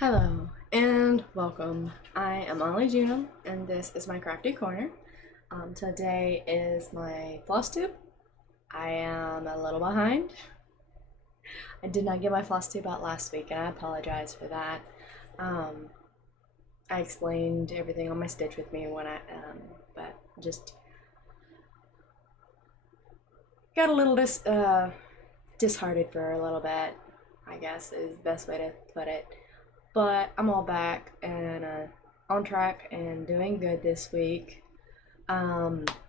Hello and welcome. I am Ollie Junum and this is my crafty corner. Today is my floss tube. I am a little behind. I did not get my floss tube out last week and I apologize for that. I explained everything on my Stitch with me when but just got a little disheartened for a little bit, I guess is the best way to put it. But I'm all back and on track and doing good this week.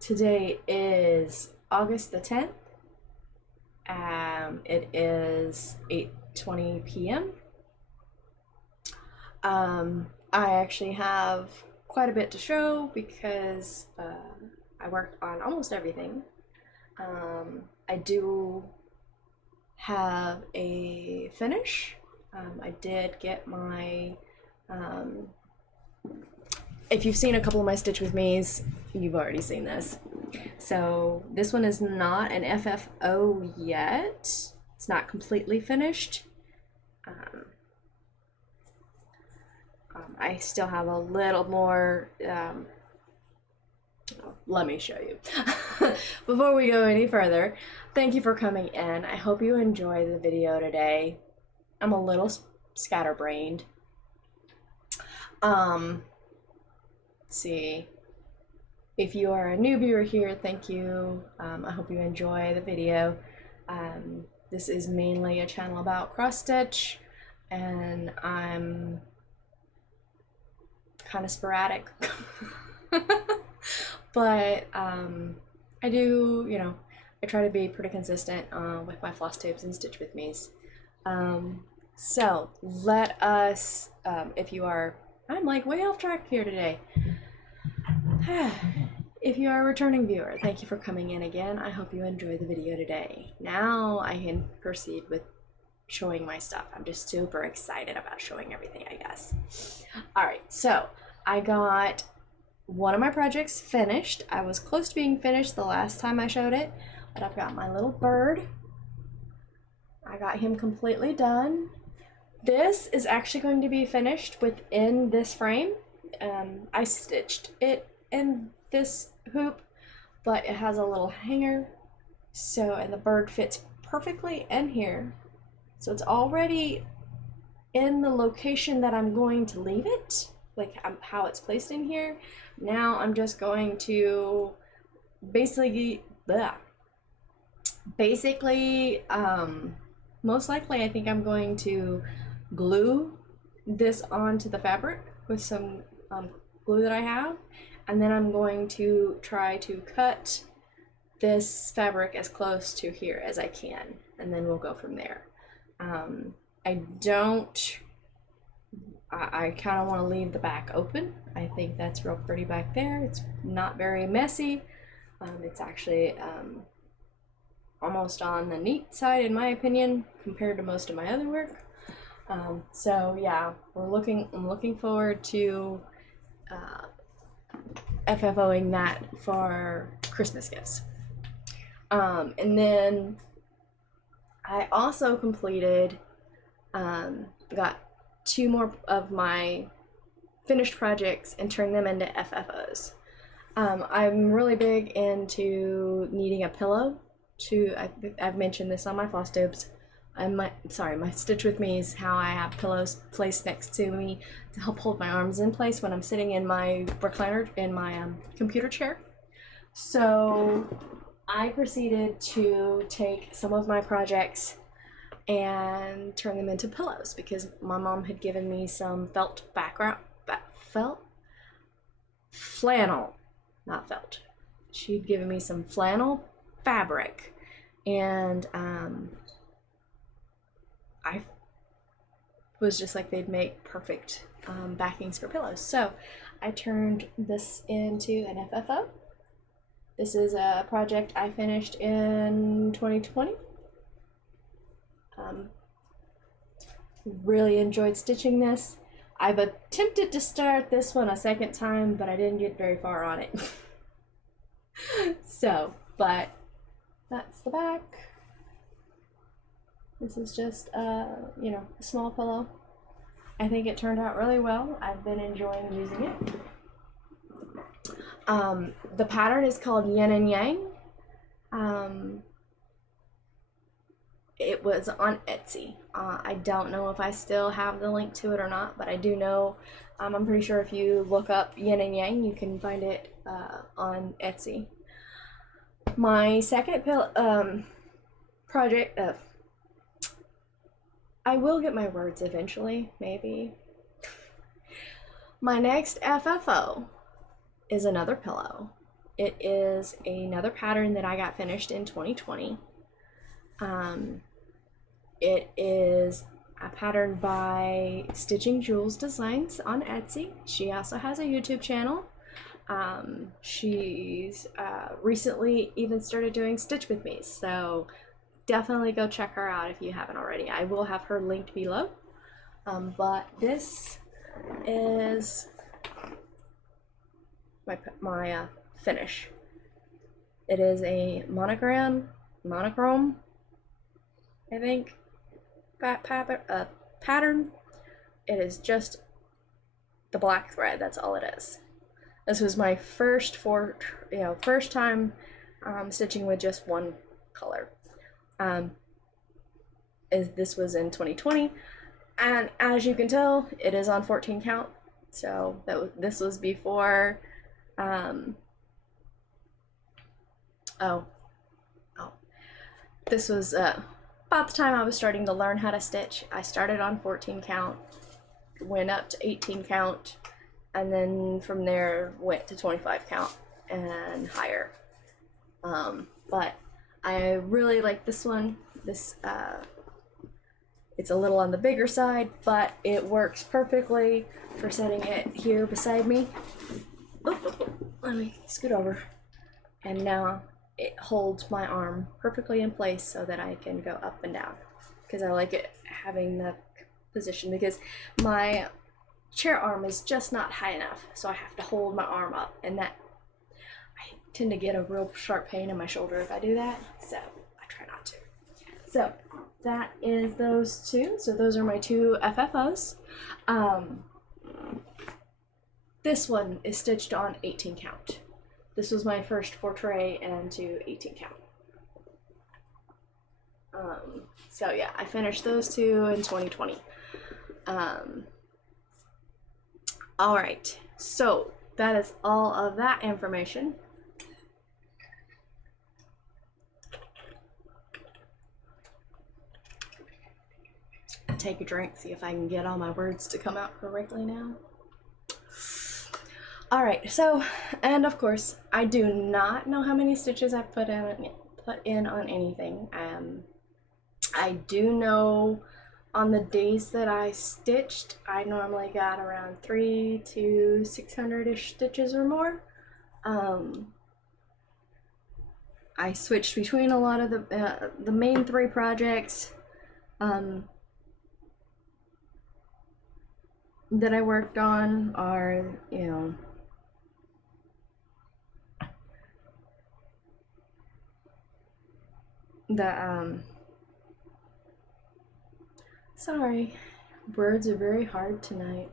Today is August the 10th. It is 8:20 p.m. I actually have quite a bit to show because I worked on almost everything. I do have a finish. I did get my, if you've seen a couple of my Stitch with me's, you've already seen this. So this one is not an FFO yet. It's not completely finished. I still have a little more, let me show you. Before we go any further, thank you for coming in. I hope you enjoy the video today. I'm a little scatterbrained. Let's see. If you are a new viewer here, thank you. I hope you enjoy the video. This is mainly a channel about cross stitch, and I'm kind of sporadic. But I do, I try to be pretty consistent with my floss tubes and Stitch with me's. So let us, if you are, I'm like way off track here today. If you are a returning viewer, thank you for coming in again. I hope you enjoy the video today. Now I can proceed with showing my stuff. I'm just super excited about showing everything, I guess. All right, so I got one of my projects finished. I was close to being finished the last time I showed it, but I've got my little bird. I got him completely done. This is actually going to be finished within this frame. I stitched it in this hoop, but it has a little hanger, and the bird fits perfectly in here. So it's already in the location that I'm going to leave it, like how it's placed in here. Now I'm just going to basically, most likely I think I'm going to glue this onto the fabric with some glue that I have, and then I'm going to try to cut this fabric as close to here as I can, and then we'll go from there. I kind of want to leave the back open. I think that's real pretty back there. It's not very messy. It's actually almost on the neat side in my opinion compared to most of my other work. So yeah, I'm looking forward to FFOing that for Christmas gifts. And then I also completed, got 2 more of my finished projects and turned them into FFOs. I'm really big into needing a pillow. I've mentioned this on my floss tubes. My Stitch with me is how I have pillows placed next to me to help hold my arms in place when I'm sitting in my recliner in my computer chair. So I proceeded to take some of my projects and turn them into pillows because my mom had given me some flannel, not felt. She'd given me some flannel fabric, and I was just like, they'd make perfect backings for pillows. So I turned this into an FFO. This is a project I finished in 2020. Really enjoyed stitching this. I've attempted to start this one a second time, but I didn't get very far on it. But that's the back. This is just, a small pillow. I think it turned out really well. I've been enjoying using it. The pattern is called Yin and Yang. It was on Etsy. I don't know if I still have the link to it or not, but I do know, I'm pretty sure if you look up Yin and Yang, you can find it on Etsy. My second project, I will get my words eventually, maybe. My next FFO is another pillow. It is another pattern that I got finished in 2020. It is a pattern by Stitching Jules Designs on Etsy. She also has a YouTube channel. She's recently even started doing Stitch with Me, so definitely go check her out if you haven't already. I will have her linked below. But this is my finish. It is a monochrome, I think, pattern. It is just the black thread. That's all it is. This was my first time stitching with just one color. This was in 2020, and as you can tell, it is on 14 count. So this was before. This was about the time I was starting to learn how to stitch. I started on 14 count, went up to 18 count, and then from there went to 25 count and higher. But I really like this one. It's a little on the bigger side, but it works perfectly for setting it here beside me. Let me scoot over. And now it holds my arm perfectly in place so that I can go up and down, because I like it having the position, because my chair arm is just not high enough, so I have to hold my arm up, and that I tend to get a real sharp pain in my shoulder if I do that, so I try not to. So that is those two. So those are my two FFOs. This one is stitched on 18 count. This was my first portrait and to 18 count. So yeah, I finished those two in 2020. All right, so that is all of that information. Take a drink, see if I can get all my words to come out correctly now. All right, so, and of course, I do not know how many stitches I've put in on anything. I do know on the days that I stitched, I normally got around 300 to 600-ish stitches or more. I switched between a lot of the main three projects that I worked on are, sorry, words are very hard tonight.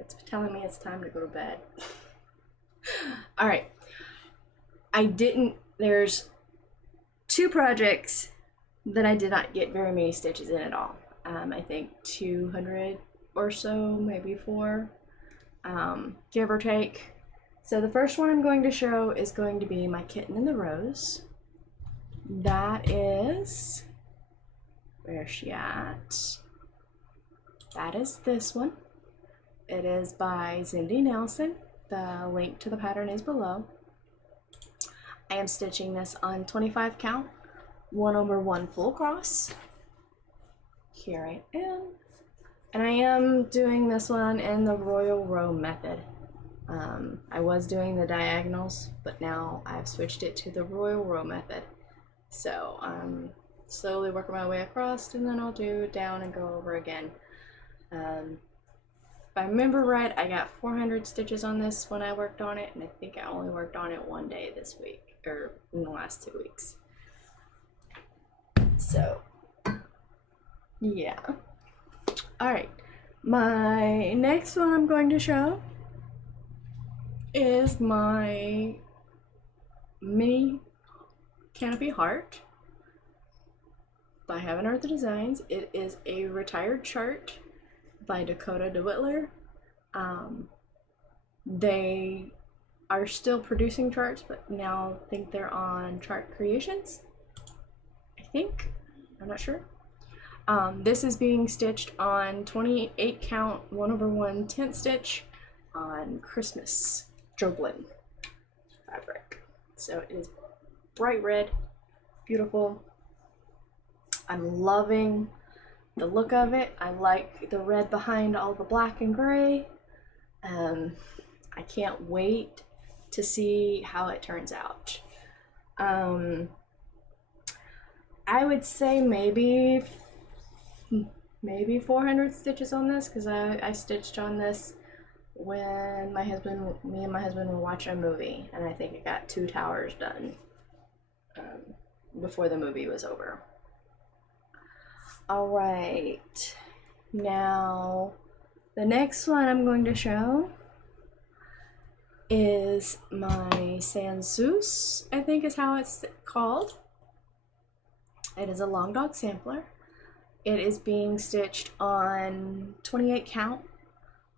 It's telling me it's time to go to bed. All right, there's two projects that I did not get very many stitches in at all. I think 200 or so, maybe 4, give or take. So the first one I'm going to show is going to be my Kitten and the Rose. That is, where's she at? That is this one. It is by Cindy Nelson. The link to the pattern is below. I am stitching this on 25 count, 1/1 full cross. Here I am. And I am doing this one in the Royal Row method. I was doing the diagonals, but now I've switched it to the Royal Row method. So I'm slowly working my way across, and then I'll do down and go over again. If I remember right, I got 400 stitches on this when I worked on it, and I think I only worked on it one day this week, or in the last 2 weeks. So, yeah. All right, My next one I'm going to show is my mini Canopy Heart by Heaven Earth Designs. It is a retired chart by Dakota DeWittler. They are still producing charts, but now I think they're on Chart Creations. I think, I'm not sure. This is being stitched on 28 count 1/1 tent stitch on Christmas Joblin fabric. So it is bright red, beautiful. I'm loving the look of it. I like the red behind all the black and gray. I can't wait to see how it turns out. I would say maybe 400 stitches on this, because I stitched on this when me and my husband were watching a movie, and I think it got 2 towers done before the movie was over. All right, now the next one I'm going to show is my Sans-Souci, I think is how it's called. It is a long dog sampler. It is being stitched on 28 count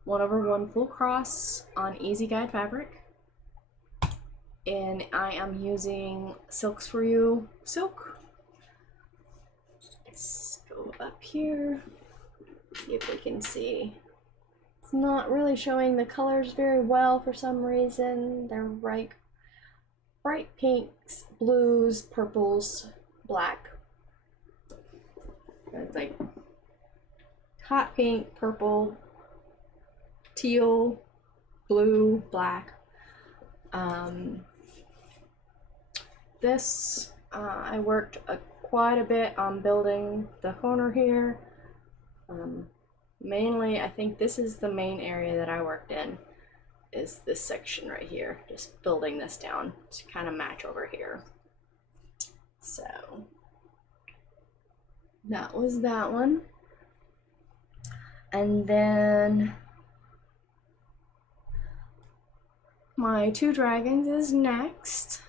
1/1 full cross on Easy Guide fabric, and I am using Silks for You silk. Let's go up here, see if we can see. It's not really showing the colors very well for some reason. They're bright pinks, blues, purples, black. It's like hot pink, purple, teal, blue, black. This I worked quite a bit on building the corner here. Mainly, I think this is the main area that I worked in, is this section right here, just building this down to kind of match over here. So that was that one. And then my 2 dragons is next.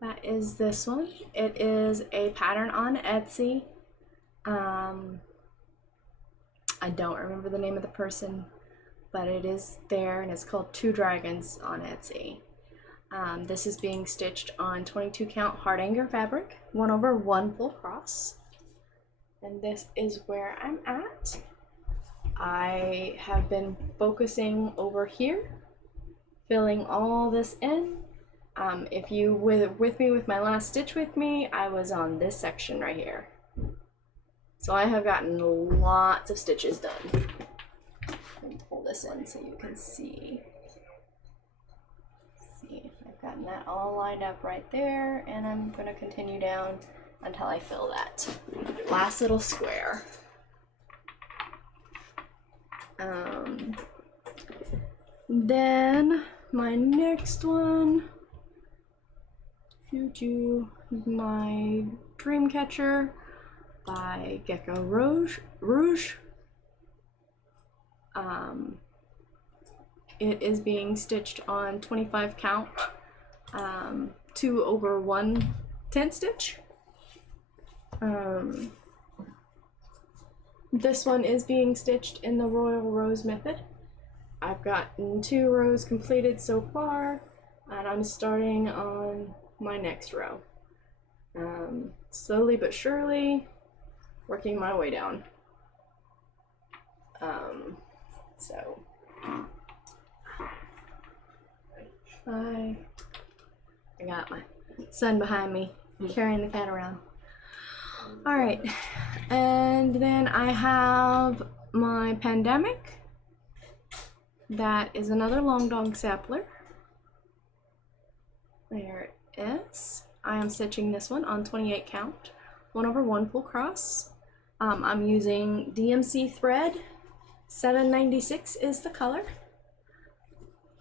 That is this one. It is a pattern on Etsy. I don't remember the name of the person, but it is there, and it's called 2 Dragons on Etsy. This is being stitched on 22 count hard anger fabric, 1/1 full cross. And this is where I'm at. I have been focusing over here, filling all this in. If you were with me with my last stitch with me, I was on this section right here. So I have gotten lots of stitches done. Let me pull this in so you can see. See, I've gotten that all lined up right there, and I'm gonna continue down until I fill that last little square. Then my next one, my Dream Catcher by Gecko Rouge. It is being stitched on 25 count 2/1 tent stitch. This one is being stitched in the Royal Rose method. I've gotten 2 rows completed so far, and I'm starting on my next row. Slowly but surely, working my way down. So I got my son behind me carrying the cat around. All right, and then I have my Pandemic. That is another long dog sampler. There it is. I am stitching this one on 28 count 1/1 full cross. I'm using DMC thread. 796 is the color.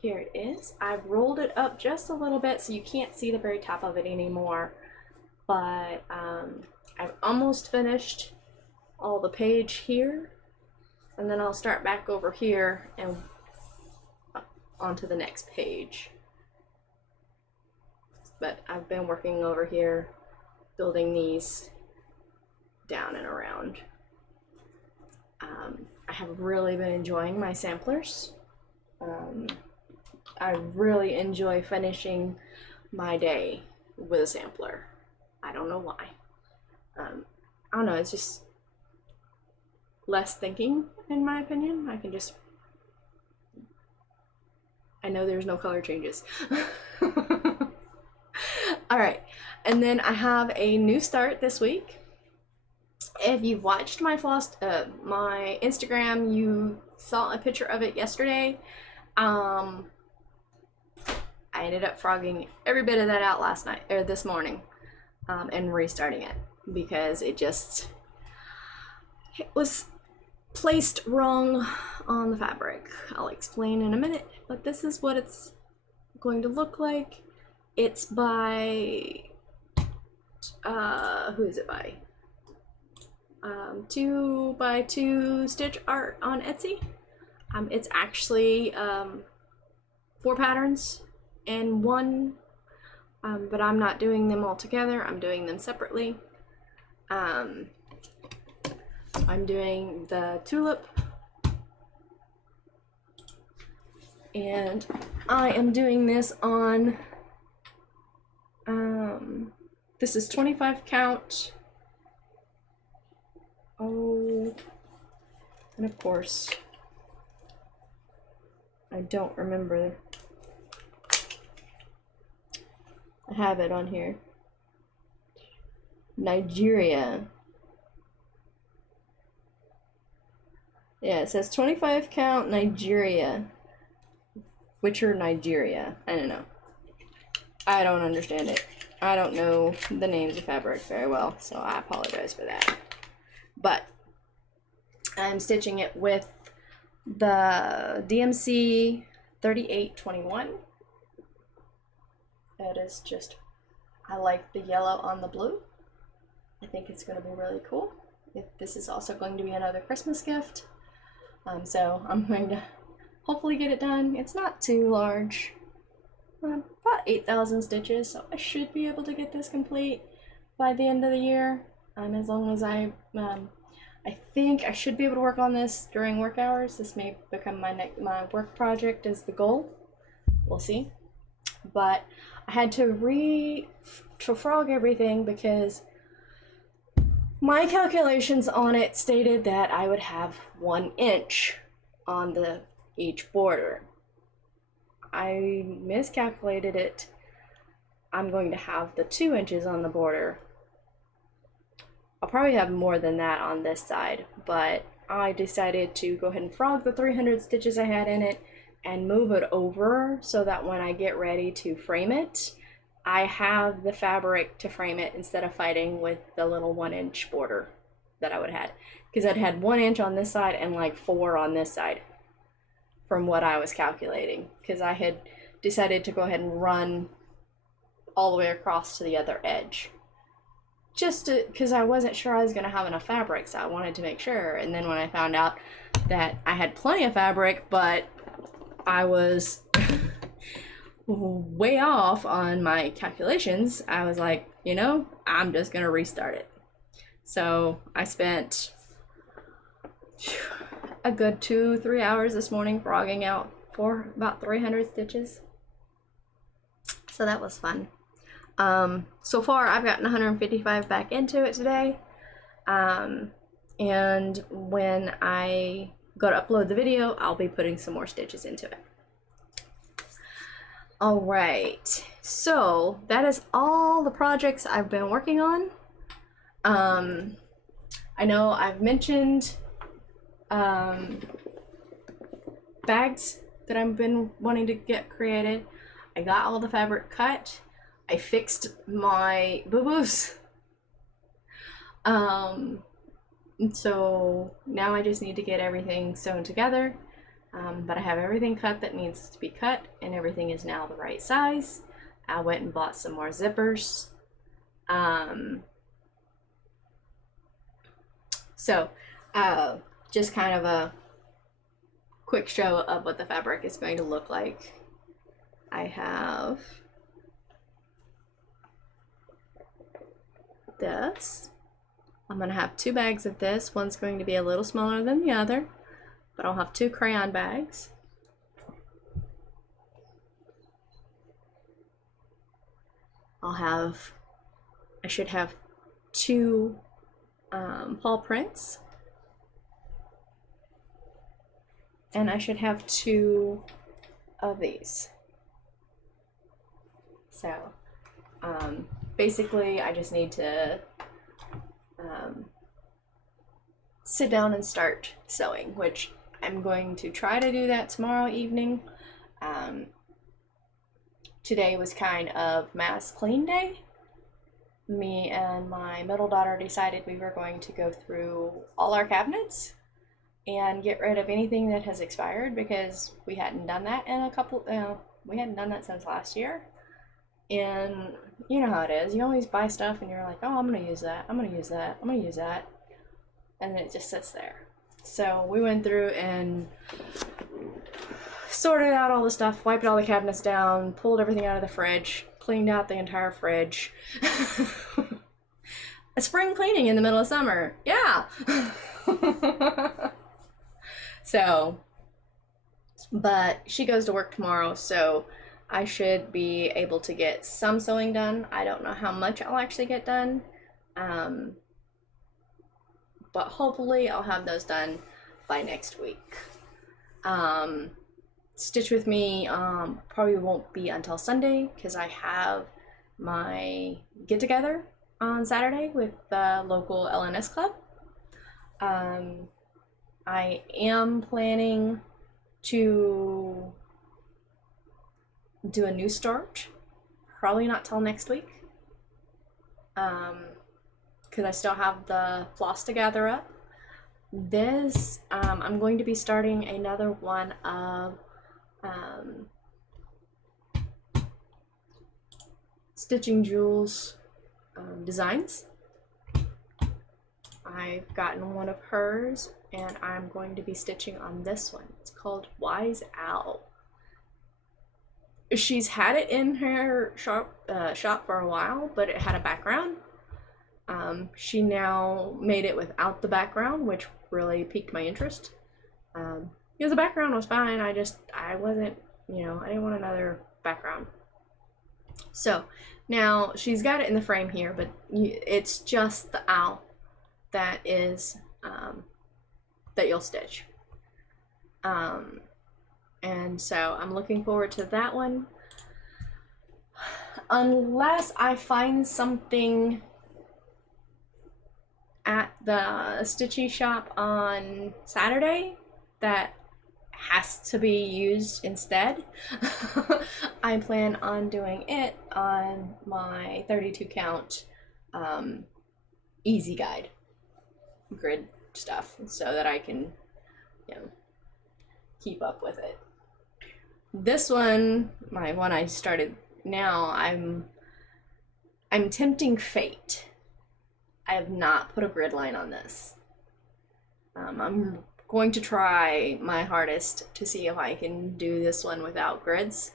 Here it is. I've rolled it up just a little bit so you can't see the very top of it anymore, but I've almost finished all the page here. and then I'll start back over here and onto the next page. But I've been working over here, building these down and around. I have really been enjoying my samplers. I really enjoy finishing my day with a sampler. I don't know why. I don't know, it's just less thinking, in my opinion. I know there's no color changes. All right, and then I have a new start this week. If you've watched my my Instagram, you saw a picture of it yesterday. I ended up frogging every bit of that out this morning, and restarting it because it was placed wrong on the fabric. I'll explain in a minute, but this is what it's going to look like. It's by who is it by? 2x2 Stitch Art on Etsy. It's actually 4 patterns in one, but I'm not doing them all together. I'm doing them separately. I'm doing the tulip, and I am doing this on this is 25 count. Oh, and of course, I don't remember. I have it on here. Nigeria. Yeah, it says 25 count Nigeria. Which are Nigeria? I don't know. I don't understand it. I don't know the names of fabric very well, so I apologize for that. But I'm stitching it with the DMC 3821. That is just, I like the yellow on the blue. I think it's going to be really cool. This is also going to be another Christmas gift. So I'm going to hopefully get it done. It's not too large. About 8,000 stitches, so I should be able to get this complete by the end of the year. As long as I think I should be able to work on this during work hours. This may become my work project as the goal. We'll see. But I had to frog everything because my calculations on it stated that I would have 1 inch on each border. I miscalculated it. I'm going to have the 2 inches on the border. I'll probably have more than that on this side, but I decided to go ahead and frog the 300 stitches I had in it and move it over so that when I get ready to frame it, I have the fabric to frame it instead of fighting with the little 1 inch border that I would have had. Because I'd had 1 inch on this side and like 4 on this side from what I was calculating. Because I had decided to go ahead and run all the way across to the other edge. Just because I wasn't sure I was going to have enough fabric, so I wanted to make sure. And then when I found out that I had plenty of fabric, but I was way off on my calculations, I was like, you know, I'm just going to restart it. So I spent a good 2-3 hours this morning frogging out for about 300 stitches. So that was fun. So far I've gotten 155 back into it today. And when I go to upload the video, I'll be putting some more stitches into it. All right, so that is all the projects I've been working on. I know I've mentioned bags that I've been wanting to get created. I got all the fabric cut. I fixed my boo-boos. So now I just need to get everything sewn together. But I have everything cut that needs to be cut, and everything is now the right size. I went and bought some more zippers. So just kind of a quick show of what the fabric is going to look like. I have this. I'm going to have 2 bags of this. One's going to be a little smaller than the other, but I'll have 2 crayon bags. I should have 2 paw prints, and I should have 2 of these. So basically I just need to sit down and start sewing, which I'm going to try to do that tomorrow evening. Today was kind of mass clean day. Me and my middle daughter decided we were going to go through all our cabinets and get rid of anything that has expired, because we hadn't done that in we hadn't done that since last year. And you know how it is, you always buy stuff and you're like, oh, I'm gonna use that, I'm gonna use that, I'm gonna use that, and then it just sits there. So we went through and sorted out all the stuff, wiped all the cabinets down, pulled everything out of the fridge, cleaned out the entire fridge. A spring cleaning in the middle of summer, yeah. So, but she goes to work tomorrow, so I should be able to get some sewing done. I don't know how much I'll actually get done, but hopefully I'll have those done by next week. Stitch with me probably won't be until Sunday, because I have my get-together on Saturday with the local LNS club. I am planning to do a new start, probably not till next week, because I still have the floss to gather up. This, I'm going to be starting another one of Stitching Jewels designs. I've gotten one of hers, and I'm going to be stitching on this one. It's called Wise Owl. She's had it in her shop for a while, but it had a background. She now made it without the background, which really piqued my interest. Because the background was fine, I wasn't, you know, I didn't want another background. So now she's got it in the frame here, but it's just the owl that is, that you'll stitch. And so I'm looking forward to that one. Unless I find something at the stitchy shop on Saturday that has to be used instead, I plan on doing it on my 32 count easy guide grid stuff, so that I can, you know, keep up with it. This one, my one I started now, I'm tempting fate. I have not put a grid line on this. I'm going to try my hardest to see if I can do this one without grids,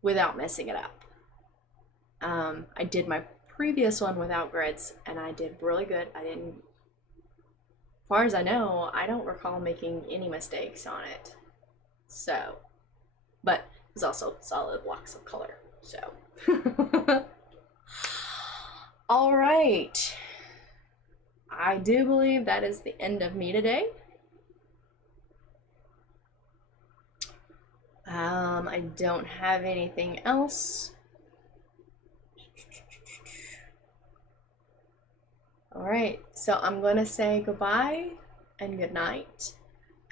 without messing it up. I did my previous one without grids, and I did really good. As far as I know, I don't recall making any mistakes on it. So, but it was also solid blocks of color, so. All right. I do believe that is the end of me today. I don't have anything else. All right, so I'm gonna say goodbye and good night.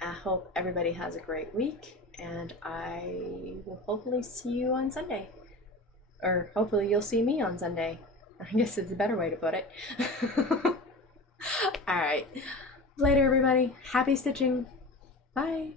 I hope everybody has a great week, and I will hopefully see you on Sunday. Or hopefully you'll see me on Sunday. I guess it's a better way to put it. All right, later everybody. Happy stitching. Bye.